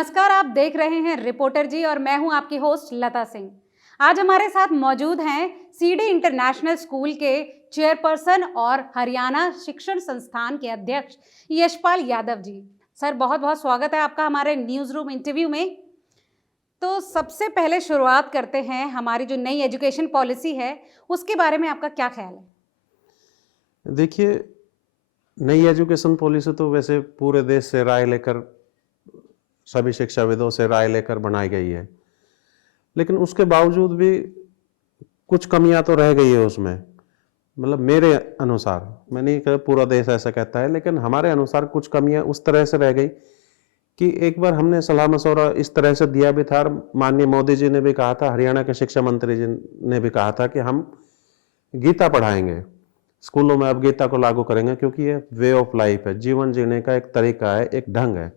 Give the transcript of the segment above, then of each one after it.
नमस्कार, आप देख रहे हैं रिपोर्टर जी और मैं हूं आपकी होस्ट लता सिंह। आज हमारे साथ मौजूद हैं सीडी इंटरनेशनल स्कूल के चेयरपर्सन और हरियाणा शिक्षण संस्थान के अध्यक्ष यशपाल यादव जी। सर, बहुत बहुत स्वागत है आपका हमारे न्यूज़ रूम इंटरव्यू में। तो सबसे पहले शुरुआत करते हैं, हमारी जो नई एजुकेशन पॉलिसी है उसके बारे में आपका क्या ख्याल है? देखिए, नई एजुकेशन पॉलिसी तो वैसे पूरे देश से राय लेकर, सभी शिक्षाविदों से राय लेकर बनाई गई है, लेकिन उसके बावजूद भी कुछ कमियां तो रह गई है उसमें। मतलब मेरे अनुसार, मैं नहीं कह पूरा देश ऐसा कहता है, लेकिन हमारे अनुसार कुछ कमियां उस तरह से रह गई कि एक बार हमने सलाह मशवरा इस तरह से दिया भी था, माननीय मोदी जी ने भी कहा था, हरियाणा के शिक्षा मंत्री जी ने भी कहा था कि हम गीता पढ़ाएंगे स्कूलों में, अब गीता को लागू करेंगे क्योंकि ये वे ऑफ लाइफ है, जीवन जीने का एक तरीका है, एक ढंग है,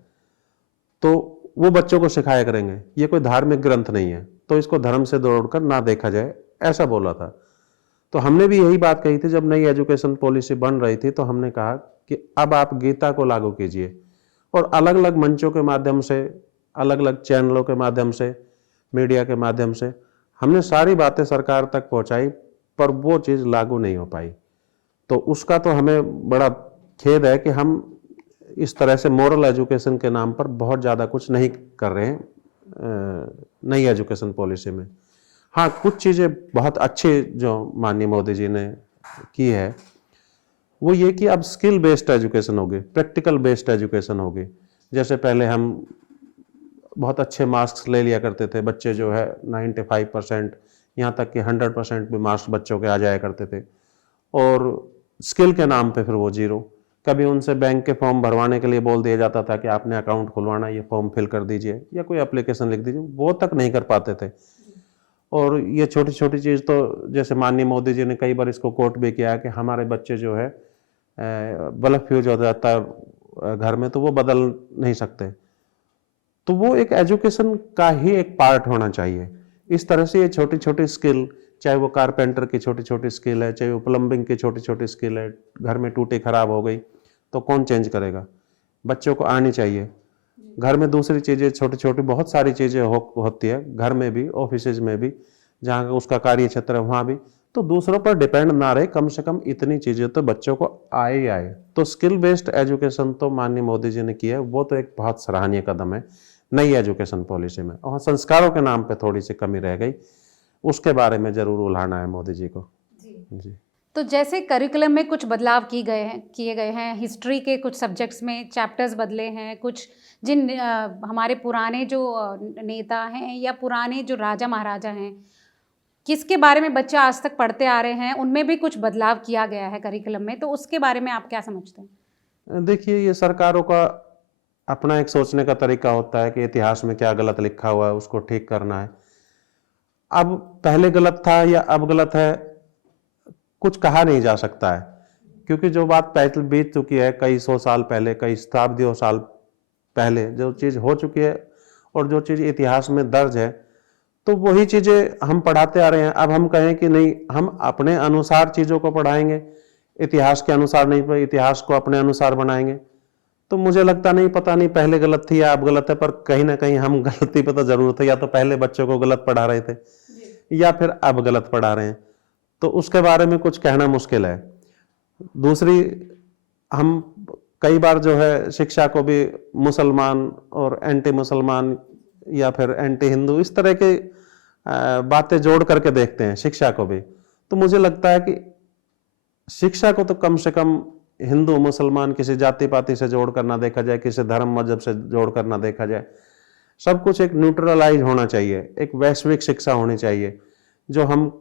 तो वो बच्चों को सिखाया करेंगे। ये कोई धार्मिक ग्रंथ नहीं है, तो इसको धर्म से जोड़कर ना देखा जाए, ऐसा बोला था। तो हमने भी यही बात कही थी जब नई एजुकेशन पॉलिसी बन रही थी, तो हमने कहा कि अब आप गीता को लागू कीजिए और अलग अलग मंचों के माध्यम से, अलग अलग चैनलों के माध्यम से, मीडिया के माध्यम से हमने सारी बातें सरकार तक पहुंचाई, पर वो चीज़ लागू नहीं हो पाई। तो उसका तो हमें बड़ा खेद है कि हम इस तरह से मोरल एजुकेशन के नाम पर बहुत ज़्यादा कुछ नहीं कर रहे हैं नई एजुकेशन पॉलिसी में। हाँ, कुछ चीज़ें बहुत अच्छी जो माननीय मोदी जी ने की है वो ये कि अब स्किल बेस्ड एजुकेशन होगी, प्रैक्टिकल बेस्ड एजुकेशन होगी। जैसे पहले हम बहुत अच्छे मार्क्स ले लिया करते थे, बच्चे जो है 95%, यहाँ तक कि 100% भी मार्क्स बच्चों के आ जाया करते थे, और स्किल के नाम पे फिर वो जीरो। कभी उनसे बैंक के फॉर्म भरवाने के लिए बोल दिया जाता था कि आपने अकाउंट खुलवाना, ये फॉर्म फिल कर दीजिए या कोई एप्लीकेशन लिख दीजिए, वो तक नहीं कर पाते थे। और ये छोटी छोटी चीज़ तो जैसे माननीय मोदी जी ने कई बार इसको कोट भी किया कि हमारे बच्चे जो है बल्ब फ्यूज हो जाता है घर में, तो वो बदल नहीं सकते। तो वो एक एजुकेशन का ही एक पार्ट होना चाहिए। इस तरह से ये छोटी छोटी स्किल, चाहे वो कारपेंटर की छोटी छोटी स्किल है, चाहे वो प्लम्बिंग की छोटी छोटी स्किल है, घर में टूटी खराब हो गई तो कौन चेंज करेगा, बच्चों को आनी चाहिए। घर में दूसरी चीज़ें छोटी छोटी बहुत सारी चीज़ें होती है, घर में भी, ऑफिस में भी, जहाँ उसका कार्य क्षेत्र है वहाँ भी, तो दूसरों पर डिपेंड ना रहे, कम से कम इतनी चीज़ें तो बच्चों को आए ही आए। तो स्किल बेस्ड एजुकेशन तो माननीय मोदी जी ने किया है, वो तो एक बहुत सराहनीय कदम है नई एजुकेशन पॉलिसी में। और संस्कारों के नाम पे थोड़ी सी कमी रह गई, उसके बारे में जरूर उल्हाना है मोदी जी को। जी। तो जैसे करिकुलम में कुछ बदलाव किए गए हैं, हिस्ट्री के कुछ सब्जेक्ट्स में चैप्टर्स बदले हैं, कुछ जिन हमारे पुराने जो नेता हैं या पुराने जो राजा महाराजा हैं, किसके बारे में बच्चे आज तक पढ़ते आ रहे हैं, उनमें भी कुछ बदलाव किया गया है करिकुलम में, तो उसके बारे में आप क्या समझते हैं? देखिए, ये सरकारों का अपना एक सोचने का तरीका होता है कि इतिहास में क्या गलत लिखा हुआ है उसको ठीक करना है। अब पहले गलत था या अब गलत है, कुछ कहा नहीं जा सकता है, क्योंकि जो बात पहले बीत चुकी है, कई सौ साल पहले, कई शताब्दियों साल पहले जो चीज़ हो चुकी है और जो चीज़ इतिहास में दर्ज है, तो वही चीज़ें हम पढ़ाते आ रहे हैं। अब हम कहें कि नहीं, हम अपने अनुसार चीज़ों को पढ़ाएंगे, इतिहास के अनुसार नहीं, पर इतिहास को अपने अनुसार बनाएंगे, तो मुझे लगता नहीं, पता नहीं पहले गलत थी या अब गलत है, पर कहीं ना कहीं हम गलती पे तो जरूर थे, या तो पहले बच्चों को गलत पढ़ा रहे थे या फिर अब गलत पढ़ा रहे हैं, तो उसके बारे में कुछ कहना मुश्किल है। दूसरी, हम कई बार जो है शिक्षा को भी मुसलमान और एंटी मुसलमान या फिर एंटी हिंदू इस तरह के बातें जोड़ करके देखते हैं शिक्षा को भी। तो मुझे लगता है कि शिक्षा को तो कम से कम हिंदू मुसलमान किसी जाति पाति से जोड़ कर ना देखा जाए, किसी धर्म मजहब से जोड़ कर ना देखा जाए, सब कुछ एक न्यूट्रलाइज होना चाहिए, एक वैश्विक शिक्षा होनी चाहिए। जो हम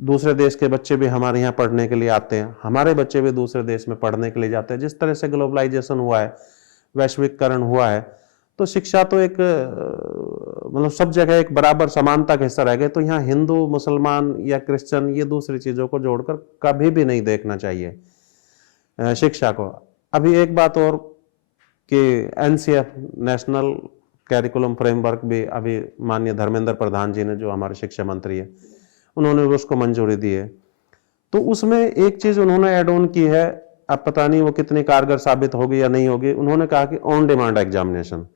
दूसरे देश के बच्चे भी हमारे यहाँ पढ़ने के लिए आते हैं, हमारे बच्चे भी दूसरे देश में पढ़ने के लिए जाते हैं। जिस तरह से ग्लोबलाइजेशन हुआ है, वैश्विकरण हुआ है, तो शिक्षा तो एक मतलब सब जगह एक बराबर समानता का हिस्सा रह गए। तो यहाँ हिंदू मुसलमान या क्रिश्चियन ये दूसरी चीज़ों को जोड़कर कभी भी नहीं देखना चाहिए शिक्षा को। अभी एक बात और कि एनसीएफ नेशनल कैरिकुलम फ्रेमवर्क भी अभी माननीय धर्मेंद्र प्रधान जी ने, जो हमारे शिक्षा मंत्री है, उन्होंने उसको मंजूरी दी है। तो उसमें एक चीज उन्होंने ऐड ऑन की है, अब पता नहीं वो कितनी कारगर साबित होगी या नहीं होगी। उन्होंने कहा कि ऑन डिमांड एग्जामिनेशन।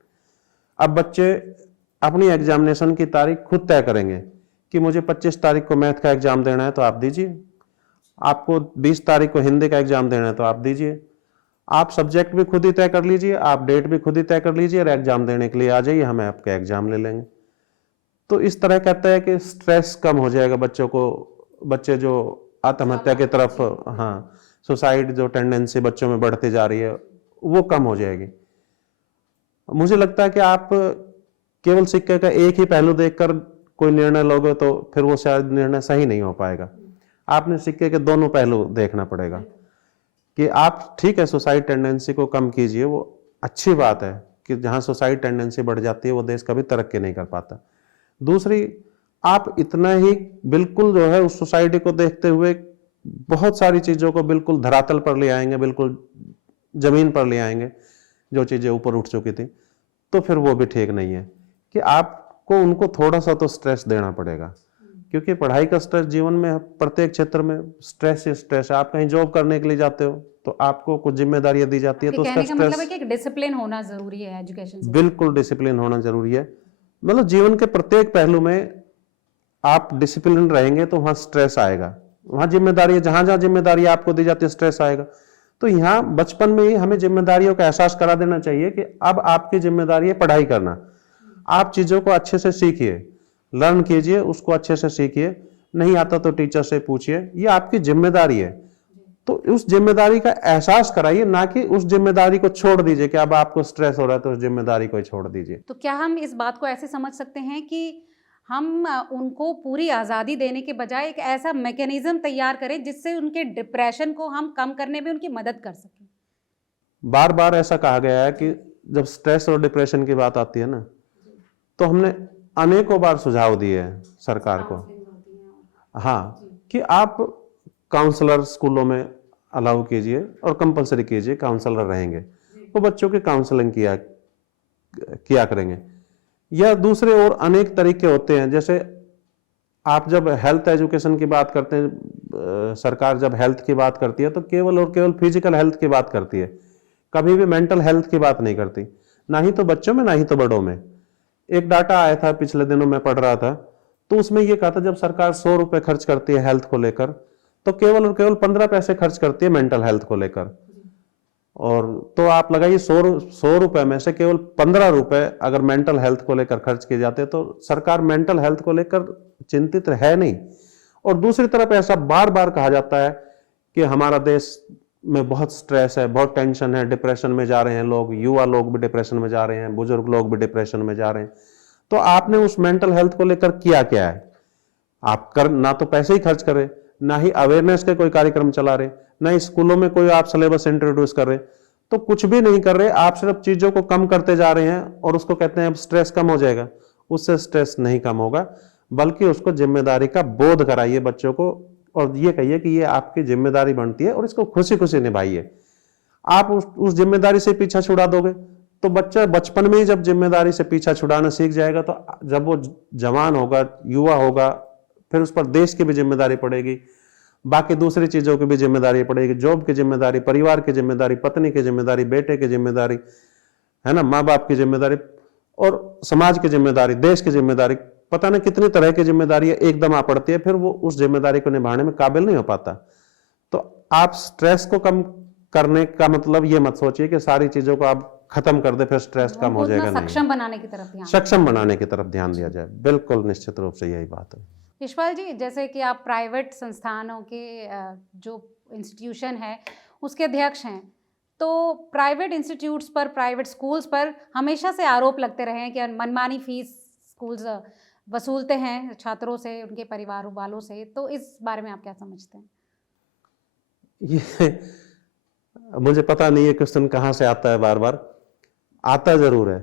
अब बच्चे अपनी एग्जामिनेशन की तारीख खुद तय करेंगे कि मुझे 25 तारीख को मैथ का एग्जाम देना है तो आप दीजिए, आपको 20 तारीख को हिंदी का एग्जाम देना है तो आप दीजिए, आप सब्जेक्ट भी खुद ही तय कर लीजिए, आप डेट भी खुद ही तय कर लीजिए और एग्जाम देने के लिए आ जाइए, हमें आपके एग्जाम ले लेंगे। तो इस तरह कहता है कि स्ट्रेस कम हो जाएगा बच्चों को, बच्चे जो आत्महत्या की तरफ, हाँ, सुसाइड जो टेंडेंसी बच्चों में बढ़ती जा रही है वो कम हो जाएगी। मुझे लगता है कि आप केवल सिक्के का एक ही पहलू देखकर कोई निर्णय लोगे तो फिर वो शायद निर्णय सही नहीं हो पाएगा। आपने सिक्के के दोनों पहलू देखना पड़ेगा कि आप, ठीक है, सुसाइड टेंडेंसी को कम कीजिए, वो अच्छी बात है कि जहां सुसाइड टेंडेंसी बढ़ जाती है वो देश कभी तरक्की नहीं कर पाता। दूसरी, आप इतना ही बिल्कुल जो है उस सोसाइटी को देखते हुए बहुत सारी चीजों को बिल्कुल धरातल पर ले आएंगे, बिल्कुल जमीन पर ले आएंगे जो चीजें ऊपर उठ चुकी थी, तो फिर वो भी ठीक नहीं है कि आपको उनको थोड़ा सा तो स्ट्रेस देना पड़ेगा, क्योंकि पढ़ाई का स्ट्रेस जीवन में प्रत्येक क्षेत्र में स्ट्रेस ही स्ट्रेस है। आप कहीं जॉब करने के लिए जाते हो तो आपको कुछ जिम्मेदारियां दी जाती है तो उसका स्ट्रेस, मतलब है कि एक डिसिप्लिन होना जरूरी है एजुकेशन से। बिल्कुल डिसिप्लिन होना जरूरी है। मतलब जीवन के प्रत्येक पहलू में आप डिसिप्लिन रहेंगे तो वहां स्ट्रेस आएगा, वहां जिम्मेदारी, जहां जहां जिम्मेदारी आपको दी जाती है स्ट्रेस आएगा। तो यहाँ बचपन में ही हमें जिम्मेदारियों का एहसास करा देना चाहिए कि अब आपकी जिम्मेदारी है पढ़ाई करना, आप चीजों को अच्छे से सीखिए, लर्न कीजिए, उसको अच्छे से सीखिए, नहीं आता तो टीचर से पूछिए, ये आपकी जिम्मेदारी है। तो उस जिम्मेदारी का एहसास कराइए, ना कि उस जिम्मेदारी को छोड़ दीजिए कि अब आपको स्ट्रेस हो रहा है तो उस जिम्मेदारी को छोड़ दीजिए। तो क्या हम इस बात को ऐसे समझ सकते हैं कि हम उनको पूरी आज़ादी देने के बजाय एक ऐसा मैकेनिज्म तैयार करें जिससे उनके डिप्रेशन को हम कम करने में उनकी मदद कर सकें? बार बार ऐसा कहा गया है कि जब स्ट्रेस और डिप्रेशन की बात आती है ना, तो हमने अनेकों बार सुझाव दिए हैं सरकार को, हाँ, कि आप काउंसलर स्कूलों में अलाउ कीजिए और कंपलसरी कीजिए, काउंसलर रहेंगे वो बच्चों की काउंसलिंग किया करेंगे। या दूसरे और अनेक तरीके होते हैं, जैसे आप जब हेल्थ एजुकेशन की बात करते हैं, सरकार जब हेल्थ की बात करती है तो केवल और केवल फिजिकल हेल्थ की बात करती है, कभी भी मेंटल हेल्थ की बात नहीं करती, ना ही तो बच्चों में ना ही तो बड़ों में। एक डाटा आया था पिछले दिनों, मैं पढ़ रहा था, तो उसमें यह कहा था जब सरकार 100 रुपए खर्च करती है हेल्थ को लेकर तो केवल और केवल 15 पैसे खर्च करती है मेंटल हेल्थ को लेकर। और तो आप लगाइए 100 रुपए में से केवल 15 रुपए अगर मेंटल हेल्थ को लेकर खर्च किए जाते तो सरकार मेंटल हेल्थ को लेकर चिंतित है नहीं। और दूसरी तरफ ऐसा बार बार कहा जाता है कि हमारा देश में बहुत स्ट्रेस है, बहुत टेंशन है, डिप्रेशन में जा रहे हैं लोग, युवा लोग भी डिप्रेशन में जा रहे हैं, बुजुर्ग लोग भी डिप्रेशन में जा रहे हैं। तो आपने उस मेंटल हेल्थ को लेकर किया क्या है? आप ना तो पैसे ही खर्च कर रहे, ना ही अवेयरनेस के कोई कार्यक्रम चला रहे, ना ही स्कूलों में कोई आप सिलेबस इंट्रोड्यूस कर रहे, तो कुछ भी नहीं कर रहे। आप सिर्फ चीजों को कम करते जा रहे हैं और उसको कहते हैं अब स्ट्रेस कम हो जाएगा। उससे स्ट्रेस नहीं कम होगा, बल्कि उसको जिम्मेदारी का बोध कराइए बच्चों को और ये कहिए कि ये आपकी जिम्मेदारी बनती है और इसको खुशी खुशी निभाइए। आप उस जिम्मेदारी से पीछा छुड़ा दोगे तो बच्चा बचपन में ही जब जिम्मेदारी से पीछा छुड़ाना सीख जाएगा तो जब वो जवान होगा, युवा होगा, फिर उस पर देश की भी जिम्मेदारी पड़ेगी, बाकी दूसरी चीजों की भी जिम्मेदारी पड़ेगी, जॉब की जिम्मेदारी, परिवार की जिम्मेदारी, पत्नी की जिम्मेदारी, बेटे की जिम्मेदारी, है ना, माँ बाप की जिम्मेदारी और समाज की जिम्मेदारी, देश की जिम्मेदारी, पता नहीं कितनी तरह की जिम्मेदारी एकदम आ पड़ती है, फिर वो उस जिम्मेदारी को निभाने में काबिल नहीं हो पाता। तो आप स्ट्रेस को कम करने का मतलब ये मत सोचिए कि सारी चीजों को आप खत्म कर दे फिर स्ट्रेस कम हो जाएगा। नहीं, सक्षम बनाने की तरफ ध्यान दिया जाए। बिल्कुल, निश्चित रूप से यही बात है। यशपाल जी, जैसे कि आप प्राइवेट संस्थानों के जो इंस्टीट्यूशन है उसके अध्यक्ष हैं, तो प्राइवेट इंस्टीट्यूट्स पर, प्राइवेट स्कूल्स पर हमेशा से आरोप लगते रहे हैं कि मनमानी फीस स्कूल्स वसूलते हैं छात्रों से, उनके परिवार वालों से। तो इस बारे में आप क्या समझते हैं? ये मुझे पता नहीं है क्वेश्चन कहाँ से आता है, बार बार आता जरूर है,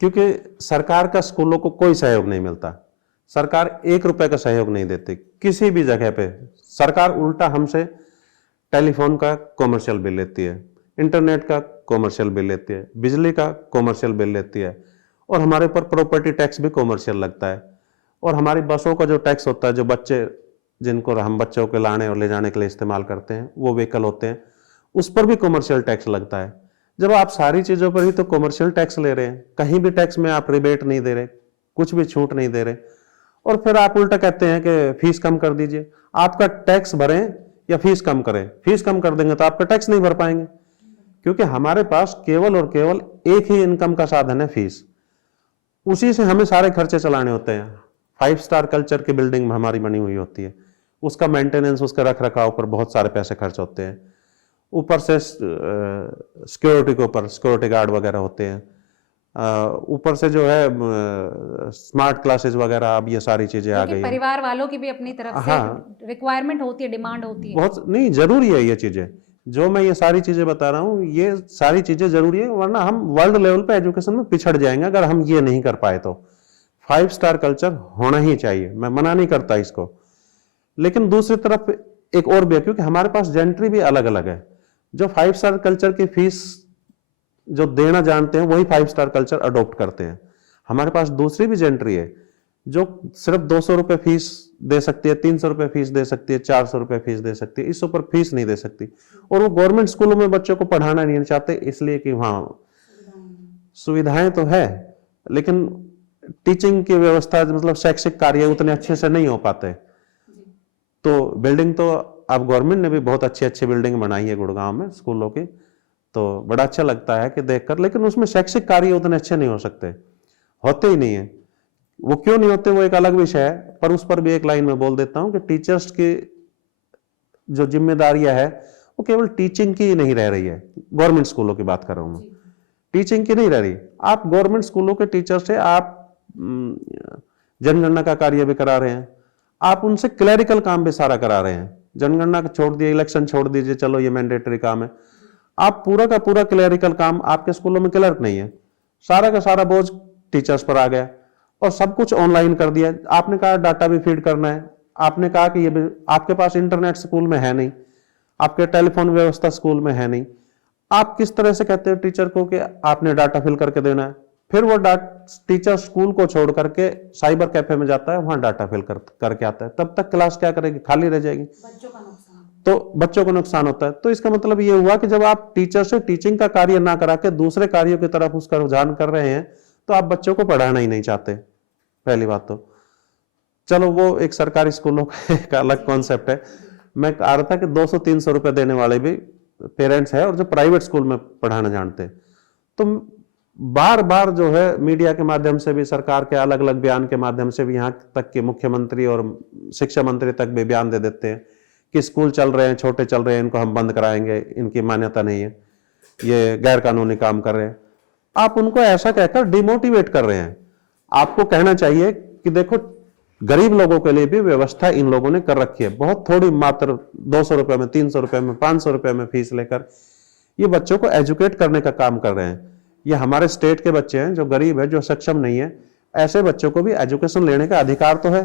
क्योंकि सरकार का स्कूलों को कोई सहयोग नहीं मिलता। सरकार 1 रुपए का सहयोग नहीं देती किसी भी जगह पे। सरकार उल्टा हमसे टेलीफोन का कॉमर्शियल बिल लेती है, इंटरनेट का कॉमर्शियल बिल लेती है, बिजली का कॉमर्शियल बिल लेती है, और हमारे ऊपर प्रॉपर्टी टैक्स भी कॉमर्शियल लगता है। और हमारी बसों का जो टैक्स होता है, जो बच्चे जिनको हम बच्चों के लाने और ले जाने के लिए इस्तेमाल करते हैं, वो व्हीकल होते हैं, उस पर भी कॉमर्शियल टैक्स लगता है। जब आप सारी चीजों पर ही तो कॉमर्शियल टैक्स ले रहे हैं, कहीं भी टैक्स में आप रिबेट नहीं दे रहे, कुछ भी छूट नहीं दे रहे, और फिर आप उल्टा कहते हैं कि फीस कम कर दीजिए। आपका टैक्स भरें या फीस कम करें, फीस कम कर देंगे तो आपका टैक्स नहीं भर पाएंगे, क्योंकि हमारे पास केवल और केवल एक ही इनकम का साधन है फीस, उसी से हमें सारे खर्चे चलाने होते हैं। 5 स्टार कल्चर की बिल्डिंग हमारी बनी हुई होती है, उसका मेंटेनेंस, उसका रख रखाव पर बहुत सारे पैसे खर्च होते हैं। ऊपर से सिक्योरिटी के ऊपर सिक्योरिटी गार्ड वगैरह होते हैं, ऊपर से जो है स्मार्ट क्लासेस वगैरह, अब ये सारी चीजें आ गई हैं। परिवार वालों की भी अपनी तरफ से हाँ, रिक्वायरमेंट होती है, डिमांड होती है। बहुत नहीं जरूरी है ये चीजें, जो मैं ये सारी चीजें बता रहा हूँ, ये सारी चीजें जरूरी है, वरना हम वर्ल्ड लेवल पे एजुकेशन में पिछड़ जाएंगे अगर हम ये नहीं कर पाए तो। 5 स्टार कल्चर होना ही चाहिए, मैं मना नहीं करता इसको, लेकिन दूसरी तरफ एक और भी है, क्योंकि हमारे पास जेंट्री भी अलग अलग है। जो 5 स्टार कल्चर की फीस जो देना जानते हैं वही 5 स्टार कल्चर अडॉप्ट करते हैं। हमारे पास दूसरी भी जेंट्री है जो सिर्फ 200 रुपए फीस दे सकती है, 300 रुपए फीस दे सकती है, 400 रुपए फीस दे सकती है, इससे ऊपर फीस नहीं दे सकती। और वो गवर्नमेंट स्कूलों में बच्चों को पढ़ाना नहीं चाहते, इसलिए कि वहाँ सुविधाएं तो है, लेकिन टीचिंग की व्यवस्था, मतलब शैक्षिक कार्य उतने अच्छे से नहीं हो पाते। तो बिल्डिंग तो अब गवर्नमेंट ने भी बहुत अच्छी अच्छी बिल्डिंग बनाई है गुड़गांव में स्कूलों की, तो बड़ा अच्छा लगता है कि देखकर, लेकिन उसमें शैक्षिक कार्य उतने अच्छे नहीं हो सकते, होते ही नहीं है। वो क्यों नहीं होते वो एक अलग विषय है, पर उस पर भी एक लाइन में बोल देता हूं कि टीचर्स की जो जिम्मेदारियां है वो केवल टीचिंग की नहीं रह रही है। गवर्नमेंट स्कूलों की बात कर रहा हूं मैं, टीचिंग की नहीं रह रही। आप गवर्नमेंट स्कूलों के टीचर से आप जनगणना का कार्य भी करा रहे हैं, आप उनसे क्लरिकल काम भी सारा करा रहे हैं। जनगणना छोड़ दिए, इलेक्शन छोड़ दीजिए, चलो ये मैंडेटरी काम है, आप पूरा का पूरा क्लरिकल काम, आपके स्कूलों में क्लर्क नहीं है, सारा का सारा बोझ टीचर्स पर आ गया और सब कुछ ऑनलाइन कर दिया। आपने कहा डाटा भी फीड करना है, आपने कहा कि ये भी, आपके पास इंटरनेट स्कूल में है नहीं, आपके टेलीफोन व्यवस्था स्कूल में है नहीं, आप किस तरह से कहते हो टीचर को कि आपने डाटा फिल करके देना है? फिर वो टीचर स्कूल को छोड़ करके साइबर कैफे में जाता है, वहां डाटा फिल करके आता है, तब तक क्लास क्या करेगी, खाली रह जाएगी, तो बच्चों को नुकसान होता है। तो इसका मतलब ये हुआ कि जब आप टीचर से टीचिंग का कार्य ना करा के दूसरे कार्यों की तरफ उसका रुझान कर रहे हैं, तो आप बच्चों को पढ़ाना ही नहीं चाहते, पहली बात तो। चलो वो एक सरकारी स्कूलों का एक अलग कॉन्सेप्ट है। मैं कह रहा था कि 200-300 रुपए देने वाले भी पेरेंट्स है और जो प्राइवेट स्कूल में पढ़ाना जानते हैं। तो बार बार जो है मीडिया के माध्यम से भी, सरकार के अलग अलग बयान के माध्यम से भी, यहाँ तक कि मुख्यमंत्री और शिक्षा मंत्री तक भी बयान दे देते हैं कि स्कूल चल रहे हैं, छोटे चल रहे हैं, इनको हम बंद कराएंगे, इनकी मान्यता नहीं है, ये गैर कानूनी काम कर रहे हैं। आप उनको ऐसा कहकर डिमोटिवेट कर रहे हैं। आपको कहना चाहिए कि देखो, गरीब लोगों के लिए भी व्यवस्था इन लोगों ने कर रखी है, बहुत थोड़ी, मात्र 200 रुपए में, 300 रुपए में, 500 रुपए में फीस लेकर ये बच्चों को एजुकेट करने का काम कर रहे हैं। ये हमारे स्टेट के बच्चे हैं जो गरीब है, जो सक्षम नहीं है, ऐसे बच्चों को भी एजुकेशन लेने का अधिकार तो है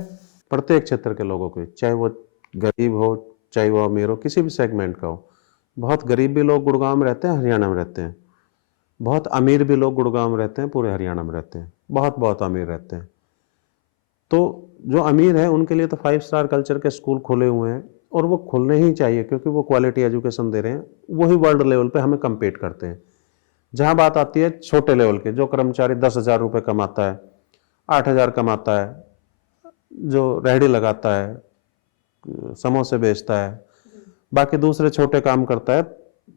प्रत्येक क्षेत्र के लोगों को, चाहे वो गरीब हो, चाहे वो अमीर हो, किसी भी सेगमेंट का हो। बहुत गरीब भी लोग गुड़गांव में रहते हैं, हरियाणा में रहते हैं, बहुत अमीर भी लोग गुड़गांव में रहते हैं, पूरे हरियाणा में रहते हैं, बहुत बहुत अमीर रहते हैं। तो जो अमीर है उनके लिए तो 5 स्टार कल्चर के स्कूल खुले हुए हैं और वो खुलने ही चाहिए, क्योंकि वो क्वालिटी एजुकेशन दे रहे हैं, वही वर्ल्ड लेवल पे हमें कम्पीट करते हैं। जहां बात आती है छोटे लेवल के, जो कर्मचारी 10,000 रुपये कमाता है, 8,000 कमाता है, जो रेहड़ी लगाता है, समोसे बेचता है, बाकी दूसरे छोटे काम करता है,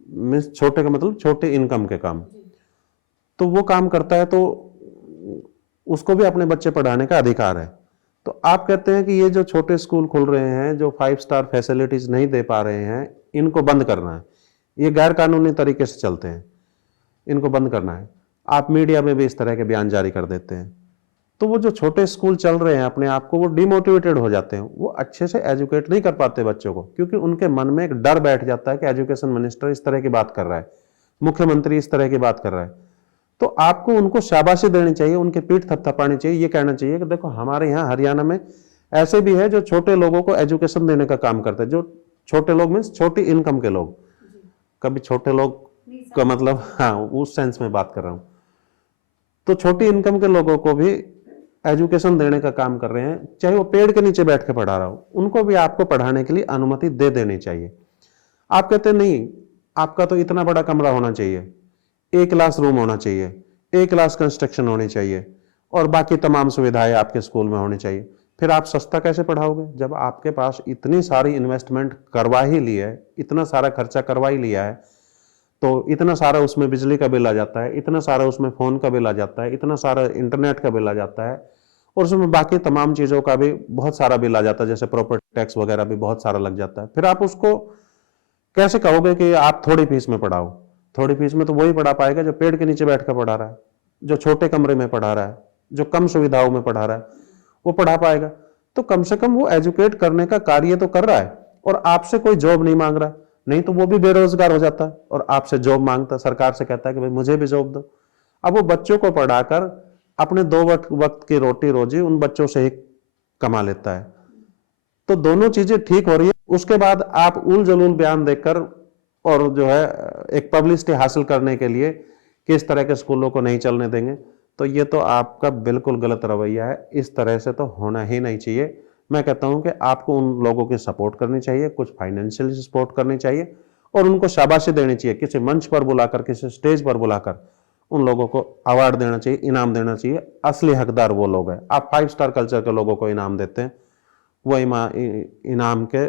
मीन्स छोटे का मतलब छोटे इनकम के काम, तो वो काम करता है, तो उसको भी अपने बच्चे पढ़ाने का अधिकार है। तो आप कहते हैं कि ये जो छोटे स्कूल खुल रहे हैं, जो 5 स्टार फैसिलिटीज नहीं दे पा रहे हैं, इनको बंद करना है, ये गैर कानूनी तरीके से चलते हैं, इनको बंद करना है। आप मीडिया में भी इस तरह के बयान जारी कर देते हैं, तो वो जो छोटे स्कूल चल रहे हैं अपने आप को, वो डिमोटिवेटेड हो जाते हैं, वो अच्छे से एजुकेट नहीं कर पाते बच्चों को, क्योंकि उनके मन में एक डर बैठ जाता है कि एजुकेशन मिनिस्टर इस तरह की बात कर रहा है, मुख्यमंत्री इस तरह की बात कर रहा है। तो आपको उनको शाबाशी देनी चाहिए, उनके पीठ थपथपानी चाहिए, ये कहना चाहिए कि देखो हमारे यहाँ हरियाणा में ऐसे भी है जो छोटे लोगों को एजुकेशन देने का काम करते हैं। जो छोटे लोग मीन्स छोटी इनकम के लोग, कभी छोटे लोग का मतलब, हाँ, उस सेंस में बात कर रहा हूँ। तो छोटी इनकम के लोगों को भी एजुकेशन देने का काम कर रहे हैं, चाहे वो पेड़ के नीचे बैठ के पढ़ा रहा हो, उनको भी आपको पढ़ाने के लिए अनुमति दे देनी चाहिए। आप कहते नहीं, आपका तो इतना बड़ा कमरा होना चाहिए, एक क्लास रूम होना चाहिए, एक क्लास कंस्ट्रक्शन होनी चाहिए और बाकी तमाम सुविधाएं आपके स्कूल में होनी चाहिए। फिर आप सस्ता कैसे पढ़ाओगे जब आपके पास इतनी सारी इन्वेस्टमेंट करवा ही ली है, इतना सारा खर्चा करवा ही लिया है, तो इतना सारा उसमें बिजली का बिल आ जाता है, इतना सारा उसमें फोन का बिल आ जाता है, इतना सारा इंटरनेट का बिल आ जाता है और उसमें बाकी तमाम चीजों का भी बहुत सारा बिल आ जाता है, जैसे प्रॉपर्टी टैक्स वगैरह भी बहुत सारा लग जाता है। फिर आप उसको कैसे कहोगे कि आप थोड़ी फीस में पढ़ाओ? थोड़ी फीस में तो वही पढ़ा पाएगा जो पेड़ के नीचे बैठ कर पढ़ा रहा है, जो छोटे कमरे में पढ़ा रहा है, जो कम सुविधाओं में पढ़ा रहा है, वो पढ़ा पाएगा। तो कम से कम वो एजुकेट करने का कार्य तो कर रहा है और आपसे कोई जॉब नहीं मांग रहा, नहीं तो वो भी बेरोजगार हो जाता है और आपसे जॉब मांगता, सरकार से कहता है कि भाई मुझे भी जॉब दो। अब वो बच्चों को पढ़ाकर अपने 2 वक्त की रोटी रोजी उन बच्चों से ही कमा लेता है। तो दोनों चीजें ठीक हो रही है। उसके बाद आप उल जलूल बयान देकर और जो है एक पब्लिसिटी हासिल करने के लिए किस तरह के स्कूलों को नहीं चलने देंगे, तो ये तो आपका बिल्कुल गलत रवैया है। इस तरह से तो होना ही नहीं चाहिए। मैं कहता हूं कि आपको उन लोगों की सपोर्ट करनी चाहिए, कुछ फाइनेंशियल सपोर्ट करनी चाहिए और उनको शाबाशी देनी चाहिए, किसी मंच पर बुलाकर, किसी स्टेज पर बुलाकर उन लोगों को अवार्ड देना चाहिए, इनाम देना चाहिए। असली हकदार वो लोग हैं। आप 5 स्टार कल्चर के लोगों को इनाम देते हैं, वो इनाम के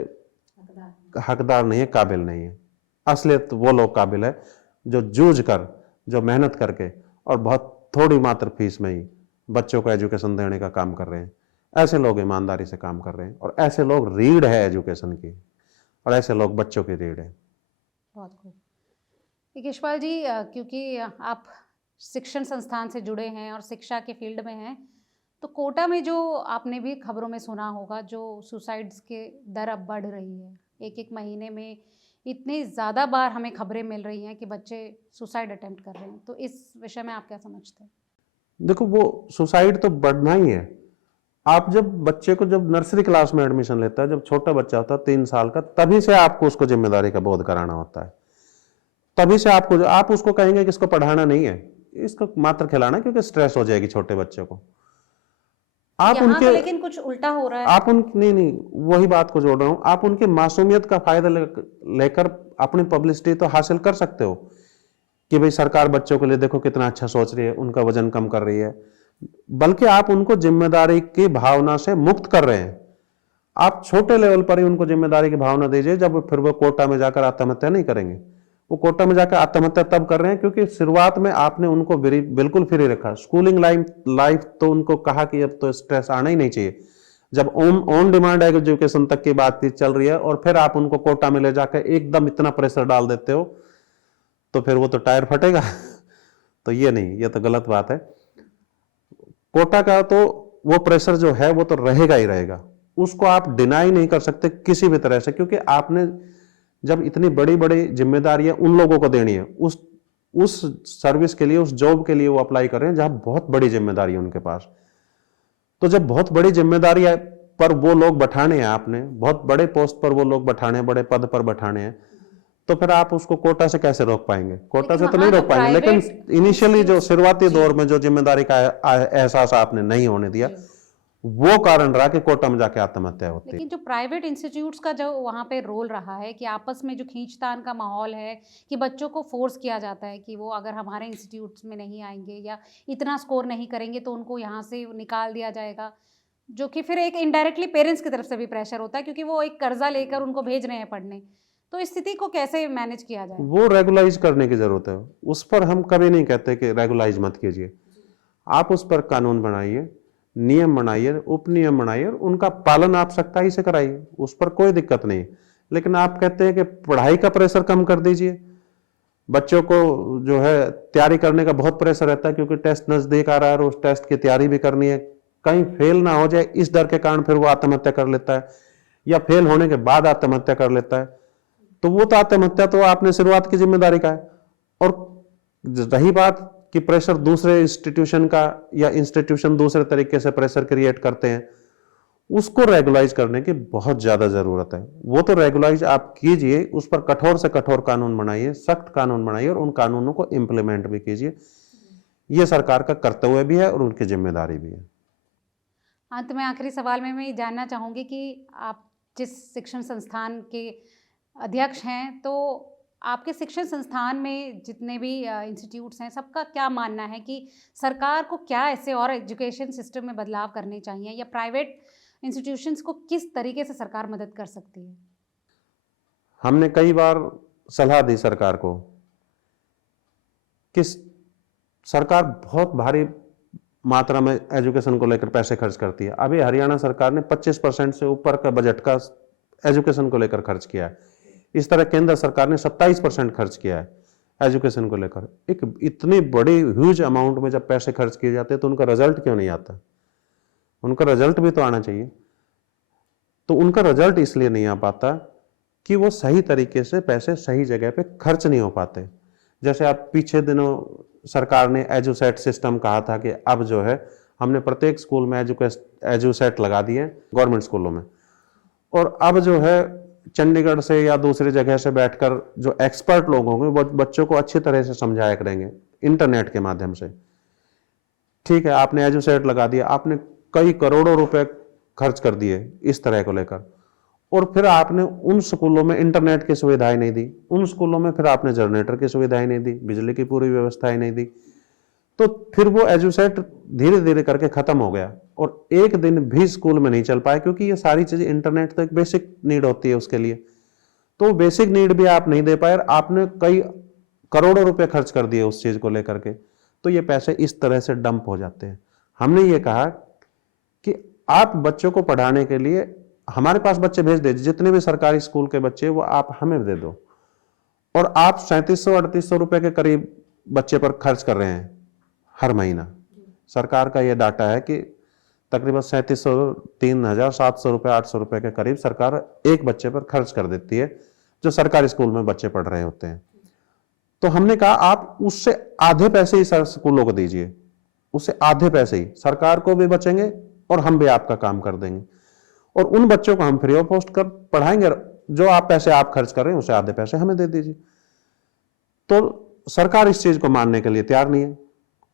हकदार नहीं है, काबिल नहीं है। असलियत वो लोग काबिल है जो जूझ कर, जो मेहनत करके और बहुत थोड़ी मात्र फीस में ही बच्चों को एजुकेशन देने का काम कर रहे हैं। ऐसे लोग ईमानदारी से काम कर रहे हैं और ऐसे लोग रीढ़ है एजुकेशन की और ऐसे लोग बच्चों की रीढ़ है। बहुत खूब। यशपाल जी, क्योंकि आप शिक्षण संस्थान से जुड़े हैं और शिक्षा के फील्ड में हैं, तो कोटा में जो आपने भी खबरों में सुना होगा, जो सुसाइड्स के दर अब बढ़ रही है। एक महीने में इतनी ज़्यादा बार हमें खबरें मिल रही हैं कि बच्चे सुसाइड अटेम्प्ट कर रहे हैं। तो इस विषय में आप क्या समझते हैं? देखो, वो सुसाइड तो बढ़ना ही है। आप जब बच्चे को जब नर्सरी क्लास में एडमिशन लेता है, जब छोटा बच्चा होता है 3 साल का, तभी से आपको उसको जिम्मेदारी का बोध कराना होता है। तभी से आप उसको कहेंगे कि इसको पढ़ाना नहीं है, इसको मात्र खिलाना, क्योंकि स्ट्रेस हो जाएगी छोटे बच्चे को। आप यहाँ उनके तो लेकिन कुछ उल्टा हो रहा है। आप उन नहीं, वही बात को जोड़ रहा हूं। आप उनकी मासूमियत का फायदा लेकर अपनी पब्लिसिटी तो हासिल कर सकते हो कि भाई सरकार बच्चों के लिए देखो कितना अच्छा सोच रही है, उनका वजन कम कर रही है, बल्कि आप उनको जिम्मेदारी की भावना से मुक्त कर रहे हैं। आप छोटे लेवल पर ही उनको जिम्मेदारी की भावना दीजिए, जब फिर वो कोटा में जाकर आत्महत्या नहीं करेंगे। वो कोटा में जाकर आत्महत्या तब कर रहे हैं क्योंकि शुरुआत में आपने उनको बिल्कुल फ्री रखा। स्कूलिंग लाइफ तो उनको कहा कि अब तो स्ट्रेस आना ही नहीं चाहिए। जब ऑन डिमांड एजुकेशन तक की बातचीत चल रही है और फिर आप उनको कोटा में ले जाकर एकदम इतना प्रेशर डाल देते हो, तो फिर वो तो टायर फटेगा। तो ये नहीं, ये तो गलत बात है। कोटा का तो वो प्रेशर जो है वो तो रहेगा ही रहेगा, उसको आप डिनाई नहीं कर सकते किसी भी तरह से, क्योंकि आपने जब इतनी बड़ी बड़ी जिम्मेदारियां उन लोगों को देनी है, उस सर्विस के लिए, उस जॉब के लिए वो अप्लाई कर रहे हैं जहां बहुत बड़ी जिम्मेदारी है उनके पास। तो जब बहुत बड़ी जिम्मेदारी पर वो लोग बैठाने हैं, आपने बहुत बड़े पोस्ट पर वो लोग बैठाने हैं, बड़े पद पर बैठाने हैं, तो फिर आप उसको कोटा से कैसे रोक पाएंगे? कोटा से तो नहीं रोक पाएंगे, लेकिन इनिशियली जो शुरुआती दौर में जो जिम्मेदारी का एहसास आपने नहीं होने दिया, वो कारण रहा कि कोटा में जाके आत्महत्या होती है। लेकिन जो प्राइवेट इंस्टीट्यूट्स का जो वहाँ पे रोल रहा है कि आपस में जो खींचतान का माहौल है, कि बच्चों को फोर्स किया जाता है कि वो अगर हमारे इंस्टीट्यूट्स में नहीं आएंगे या इतना स्कोर नहीं करेंगे तो उनको यहाँ से निकाल दिया जाएगा, जो कि फिर एक इनडायरेक्टली पेरेंट्स की तरफ से भी प्रेशर होता है क्योंकि वो एक कर्जा लेकर उनको भेज रहे हैं पढ़ने। तो इस स्थिति को कैसे मैनेज किया जाए? वो रेगुलाइज करने की जरूरत है। उस पर हम कभी नहीं कहते कि रेगुलाइज मत कीजिए। आप उस पर कानून बनाइए, नियम बनाइए, उपनियम बनाइए, उनका पालन आप सख्ताई से कराइए, उस पर कोई दिक्कत नहीं। लेकिन आप कहते हैं कि पढ़ाई का प्रेशर कम कर दीजिए। बच्चों को जो है तैयारी करने का बहुत प्रेशर रहता है क्योंकि टेस्ट नजदीक आ रहा है और उस टेस्ट की तैयारी भी करनी है, कहीं फेल ना हो जाए, इस डर के कारण फिर वो आत्महत्या कर लेता है या फेल होने के बाद आत्महत्या कर लेता है। तो वो तो आत्महत्या तो आपने शुरुआत की जिम्मेदारी का है। और रही बात कि प्रेशर दूसरे इंस्टीट्यूशन का, या इंस्टीट्यूशन दूसरे तरीके से प्रेशर क्रिएट करते हैं, उसको रेगुलाइज करने की बहुत ज्यादा जरूरत है। वो तो रेगुलाइज आप कीजिए, उस पर कठोर से कठोर कानून बनाइए, सख्त कानून बनाइए और उन कानूनों को इंप्लीमेंट भी कीजिए। ये सरकार का कर्तव्य भी है और उनकी जिम्मेदारी भी है। अंत में आखिरी सवाल में मैं ये जानना चाहूँगी कि आप जिस शिक्षण संस्थान के अध्यक्ष हैं, तो आपके शिक्षण संस्थान में जितने भी इंस्टीट्यूट्स हैं, सबका क्या मानना है कि सरकार को क्या ऐसे और एजुकेशन सिस्टम में बदलाव करने चाहिए, या प्राइवेट इंस्टीट्यूशंस को किस तरीके से सरकार मदद कर सकती है? हमने कई बार सलाह दी सरकार को कि सरकार बहुत भारी मात्रा में एजुकेशन को लेकर पैसे खर्च करती है। अभी हरियाणा सरकार ने 25% से ऊपर का बजट का एजुकेशन को लेकर खर्च किया है। इस तरह केंद्र सरकार ने 27% खर्च किया है एजुकेशन को लेकर। एक इतनी बड़ी ह्यूज अमाउंट में जब पैसे खर्च किए जाते हैं तो उनका रिजल्ट क्यों नहीं आता? उनका रिजल्ट भी तो आना चाहिए। तो उनका रिजल्ट इसलिए नहीं आ पाता कि वो सही तरीके से पैसे सही जगह पे खर्च नहीं हो पाते। जैसे आप पीछे दिनों सरकार ने एजुसेट सिस्टम कहा था कि अब जो है हमने प्रत्येक स्कूल में एजुसेट लगा दिए गवर्नमेंट स्कूलों में, और अब जो है चंडीगढ़ से या दूसरी जगह से बैठकर जो एक्सपर्ट लोग होंगे वो बच्चों को अच्छी तरह से समझाया करेंगे इंटरनेट के माध्यम से। ठीक है, आपने एजुसेट लगा दिया, आपने कई करोड़ों रुपए खर्च कर दिए इस तरह को लेकर, और फिर आपने उन स्कूलों में इंटरनेट की सुविधाएं नहीं दी, उन स्कूलों में फिर आपने जनरेटर की सुविधाएं नहीं दी, बिजली की पूरी व्यवस्थाएं नहीं दी, तो फिर वो एजुसेट धीरे धीरे करके खत्म हो गया और एक दिन भी स्कूल में नहीं चल पाए, क्योंकि ये सारी चीजें, इंटरनेट तो एक बेसिक नीड होती है उसके लिए, तो बेसिक नीड भी आप नहीं दे पाए, आपने कई करोड़ों रुपए खर्च कर दिए उस चीज को लेकर के, तो ये पैसे इस तरह से डंप हो जाते हैं। हमने ये कहा कि आप बच्चों को पढ़ाने के लिए हमारे पास बच्चे भेज दे, जितने भी सरकारी स्कूल के बच्चे वो आप हमें दे दो, और आप 3700-3800 रुपए के करीब बच्चे पर खर्च कर रहे हैं हर महीना। सरकार का ये डाटा है कि तकरीबन 3700, 3700 रुपए, 800 रुपए के करीब सरकार एक बच्चे पर खर्च कर देती है जो सरकारी स्कूल में बच्चे पढ़ रहे होते हैं। तो हमने कहा आप उससे आधे पैसे ही स्कूलों को दीजिए, उससे आधे पैसे ही सरकार को भी बचेंगे और हम भी आपका काम कर देंगे, और उन बच्चों को हम फ्री ऑफ कॉस्ट कर पढ़ाएंगे। जो आप पैसे आप खर्च कर रहे हैं उससे आधे पैसे हमें दे दीजिए। तो सरकार इस चीज को मानने के लिए तैयार नहीं है,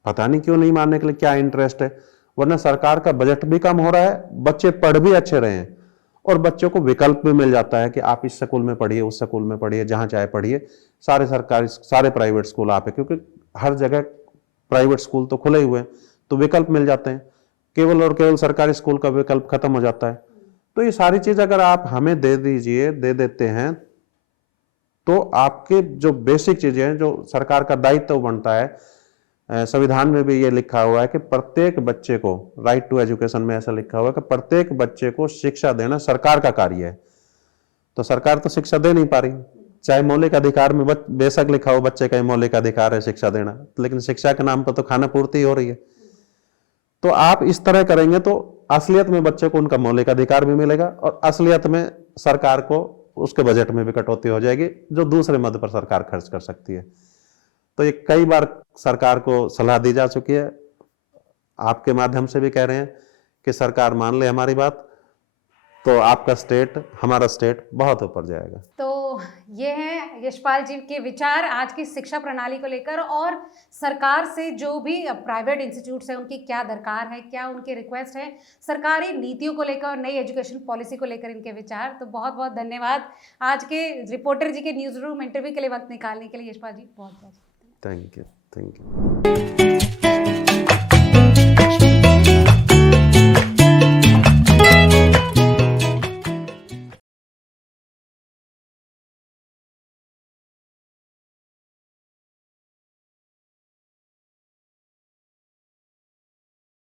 पता नहीं क्यों नहीं मानने के लिए, क्या इंटरेस्ट है, वरना सरकार का बजट भी कम हो रहा है, बच्चे पढ़ भी अच्छे रहे हैं, और बच्चों को विकल्प भी मिल जाता है कि आप इस स्कूल में पढ़िए, उस स्कूल में पढ़िए, जहां चाहे पढ़िए, सारे सरकारी सारे प्राइवेट स्कूल आप है, क्योंकि हर जगह प्राइवेट स्कूल तो खुले हुए हैं, तो विकल्प मिल जाते हैं, केवल और केवल सरकारी स्कूल का विकल्प खत्म हो जाता है। तो ये सारी चीज अगर आप हमें दे दीजिए, दे देते हैं, तो आपके जो बेसिक चीजें हैं, जो सरकार का दायित्व बनता है, संविधान में भी ये लिखा हुआ है कि प्रत्येक बच्चे को, राइट टू एजुकेशन में ऐसा लिखा हुआ है कि प्रत्येक बच्चे को शिक्षा देना सरकार का कार्य है। तो सरकार तो शिक्षा दे नहीं पा रही, चाहे मौलिक अधिकार में बेशक लिखा हो बच्चे का मौलिक अधिकार है शिक्षा देना, लेकिन शिक्षा के नाम पर तो खाना पूर्ति हो रही है। तो आप इस तरह करेंगे तो असलियत में बच्चे को उनका मौलिक अधिकार भी मिलेगा, और असलियत में सरकार को उसके बजट में भी कटौती हो जाएगी, जो दूसरे मद पर सरकार खर्च कर सकती है। तो ये कई बार सरकार को सलाह दी जा चुकी है, आपके माध्यम से भी कह रहे हैं कि सरकार मान ले हमारी बात, तो आपका स्टेट, हमारा स्टेट बहुत ऊपर जाएगा। तो ये हैं यशपाल जी के विचार आज की शिक्षा प्रणाली को लेकर, और सरकार से जो भी प्राइवेट इंस्टीट्यूट्स हैं उनकी क्या दरकार है, क्या उनके रिक्वेस्ट है, सरकारी नीतियों को लेकर और नई एजुकेशन पॉलिसी को लेकर इनके विचार। तो बहुत बहुत धन्यवाद आज के रिपोर्टर जी के न्यूज़ रूम इंटरव्यू के लिए वक्त निकालने के लिए। यशपाल जी बहुत बहुत थैंक यू।